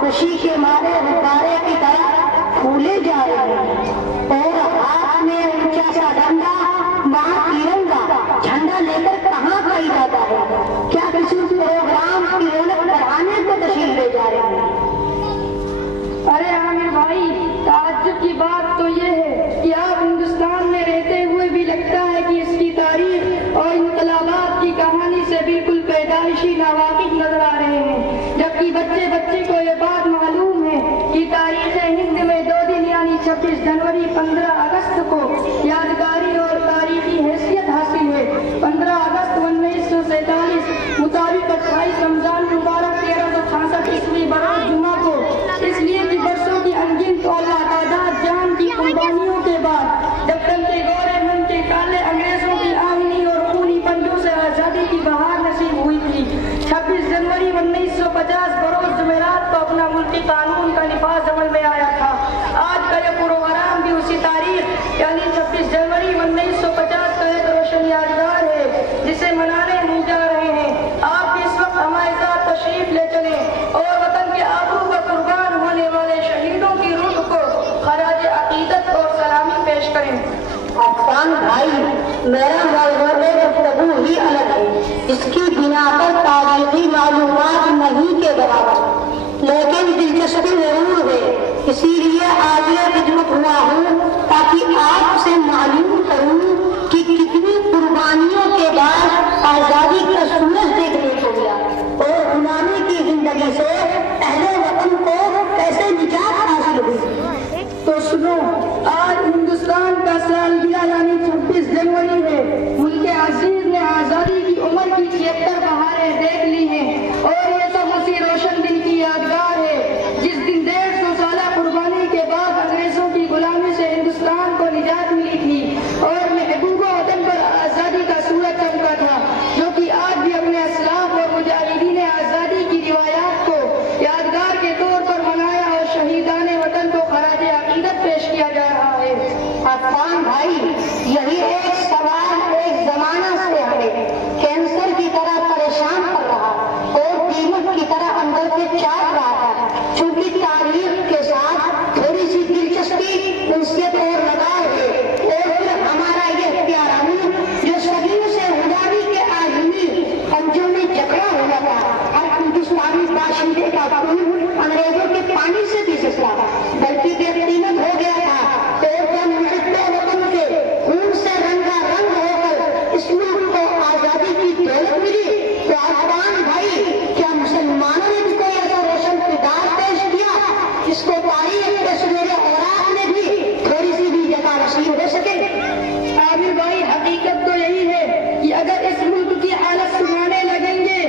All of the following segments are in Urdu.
خوشی کے مارے غبارے کی طرح پھولے جا رہے ہیں اور ہاتھ میں اونچا سا ڈنڈا وہاں ترنگا جھنڈا لے کر کہاں کہیں جاتا ہے؟ کیا کسی پروگرام کی رونق بڑھانے کو تشریف لے جا رہے ہیں؟ ارے عامر بھائی، تعجب کی بات تو یہ ہے کہ آپ ہندوستان میں رہتے ہوئے بھی لگتا ہے کہ اس کی تاریخ اور انقلابات کی کہانی سے بالکل پیدائشی ناواقف نظر آ رہے ہیں، جبکہ بچے کو یہ بات معلوم ہے کہ تاریخ ہند میں 2 دن یعنی 26 جنوری 15 اگست کو یادگاری اور تاریخی حیثیت حاصل ہے۔ 15 اگست 1947 مطابق 28 رمضان مبارک 1366 عیسوی بروز جمعہ کو، اس لیے کہ برسوں کی انگنت اور لاتعداد جان کی قربانیوں کے بعد جب تک کے گورے من کے کالے انگریزوں کی آہنی اور خونی پنجوں سے آزادی کی بہار نصیب ہوئی تھی، 26 جنوری 1950 بروز جمعرات کو اپنا ملکی قانون کا نفاذ عمل میں آیا تھا۔ آج کا یہ پروگرام بھی اسی تاریخ یعنی 26 جنوری 1950 کا ایک روشن یادگار ہے جسے منانے ہم جا رہے ہیں۔ آپ بھی اس وقت ہمارے ساتھ تشریف لے چلیں اور وطن کے آبرو کا قربان ہونے والے شہیدوں کی روح کو خراج عقیدت اور سلامی پیش کریں۔ عفان بھائی، میرا موضوع گفتگو ہی الگ ہے، اس کی بنا پر تاریخی معلومات نہیں کے برابر، لیکن دلچسپی ضرور ہے، اسی لیے آج یہ خدمت ہوا ہوں تاکہ آپ سے معلوم کروں کہ کتنی قربانیوں کے بعد آزادی کا سورج دیکھنے کو ملا اور غلامی کی زندگی سے اہل وطن کو کیسے نجات حاصل ہوئی۔ تو سنو، آج ہندوستان کا سالگرہ یعنی 26 جنوری ہے۔ ملک عزیز نے آزادی کی عمر کی 76 بہاریں دیکھ لی ہیں اور یہ سب اسی روشن دن کی یادگار ہے جس دن 150 سالہ قربانی کے بعد انگریزوں کی غلامی سے ہندوستان کو نجات ملی تھی اور محبوب وطن پر آزادی کا سورج چمکا تھا، جو کہ آج بھی اپنے اسلاف اور مجاہدین آزادی کی روایات کو یادگار کے طور پر منایا اور شہیدان وطن کو خراج عقیدت پیش کیا جا رہا ہے۔ عفان بھائی، یہی ایک سوال ایک زمانہ سے ہمیں کینسر کی طرح پریشان کر رہا اور قیمت کی طرح اندر سے چاٹ رہا تھا، چونکہ تاریخ کے ساتھ تھوڑی سی دلچسپی انسیت اور لگاؤ ہے اور پھر ہمارا یہ پیارا ملک جو صدیوں سے غلامی کے عالمی پنجوں میں جکڑا ہوا تھا، ہر ہندوستانی باشندے کا خون انگریزوں کے پانی سے بھی سستا بلکہ بے قیمت ہو گیا تھا اور جب محب وطن کے خون سے رنگا رنگ ہو کر اس ملک کو آزادی کی دولت ملی تو عفان بھائی، کیا مسلمانوں نے بھی کوئی ایسا روشن کردار پیش کیا جس کو تاریخ کے سنہرے اوراق میں بھی تھوڑی سی بھی جگہ نصیب ہو سکے؟ عامر بھائی، حقیقت تو یہی ہے کہ اگر اس ملک کی حالت سنانے لگیں گے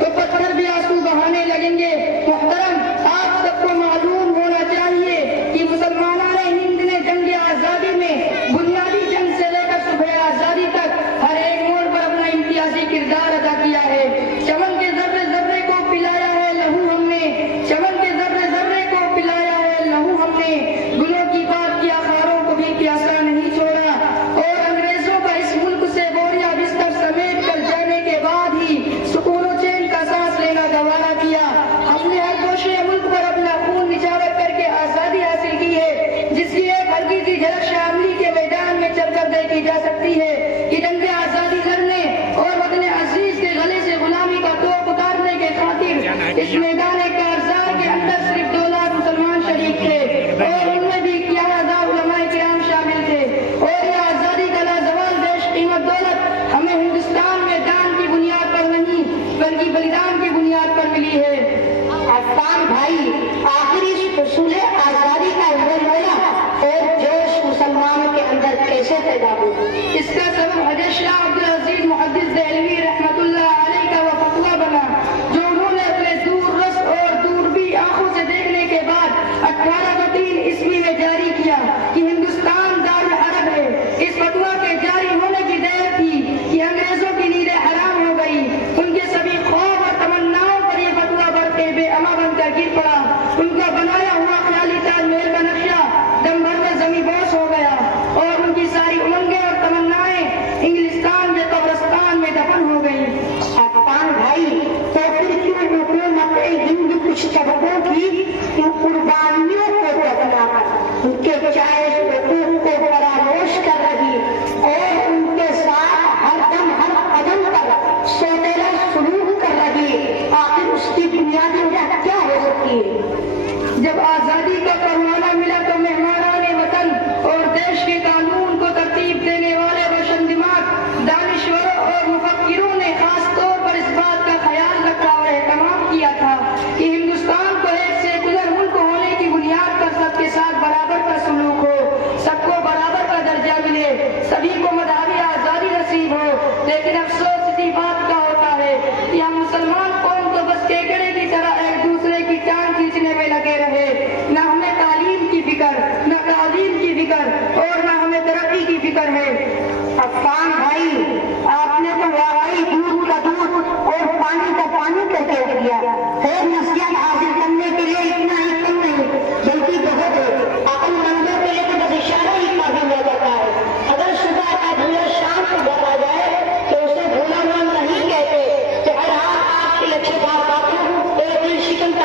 تو پتھر بھی آنسو بہانے لگیں گے۔ محترم، آپ سب کو معلوم ہونا چاہیے کہ مسلمانان ہند نے جنگ آزادی میں بنیادی جنگ سے لے کر صبح آزادی تک ہر ایک موڑ پر اپنا امتیازی کردار ادا کیا ہے۔ چمن کے ذرے ذرے کو پلایا ہے لہو ہم نے، چمن کے ذرے ذرے کو پلایا ہے لہو ہم نے، گلوں کی بات کیا خاروں کو بھی پیاسا نہیں چھوڑا اور انگریزوں کا اس ملک سے بوریا بستر سمیٹ کر جانے کے بعد ہی سکون و چین کا سانس لینا گوارا کیا۔ ہم نے ہر گوشے ملک پر اپنا خون نچھاور کر کے آزادی حاصل کی ہے، جس کی ایک ہلکی سی جھلک شاملی کے میدان میں چل کر دیکھی جا سکتی ہے کہ جنگ آزادی لڑنے اور وطن عزیز کے گلے سے غلامی کا توق اتارنے کے خاطر اس میدان کارزار کے اندر صرف 2 لاکھ مسلمان شریک تھے اور ان میں بھی 11,000 علماء کرام شامل تھے اور یہ آزادی کا لازوال بیش قیمت دولت ہمیں ہندوستان میں دان کی بنیاد پر نہیں بلکہ بلیدان کی بنیاد پر ملی ہے۔ عفان بھائی، آخری حصول آزادی کا ہونا اور جوش مسلمانوں کے اندر کیسے پیدا ہوا؟ اس کا سبب حضرت شاہ عبدالعزیز محدث دہلوی رحمۃ اللہ علیہ کا وہ فتویٰ بنا جو انہوں نے اپنے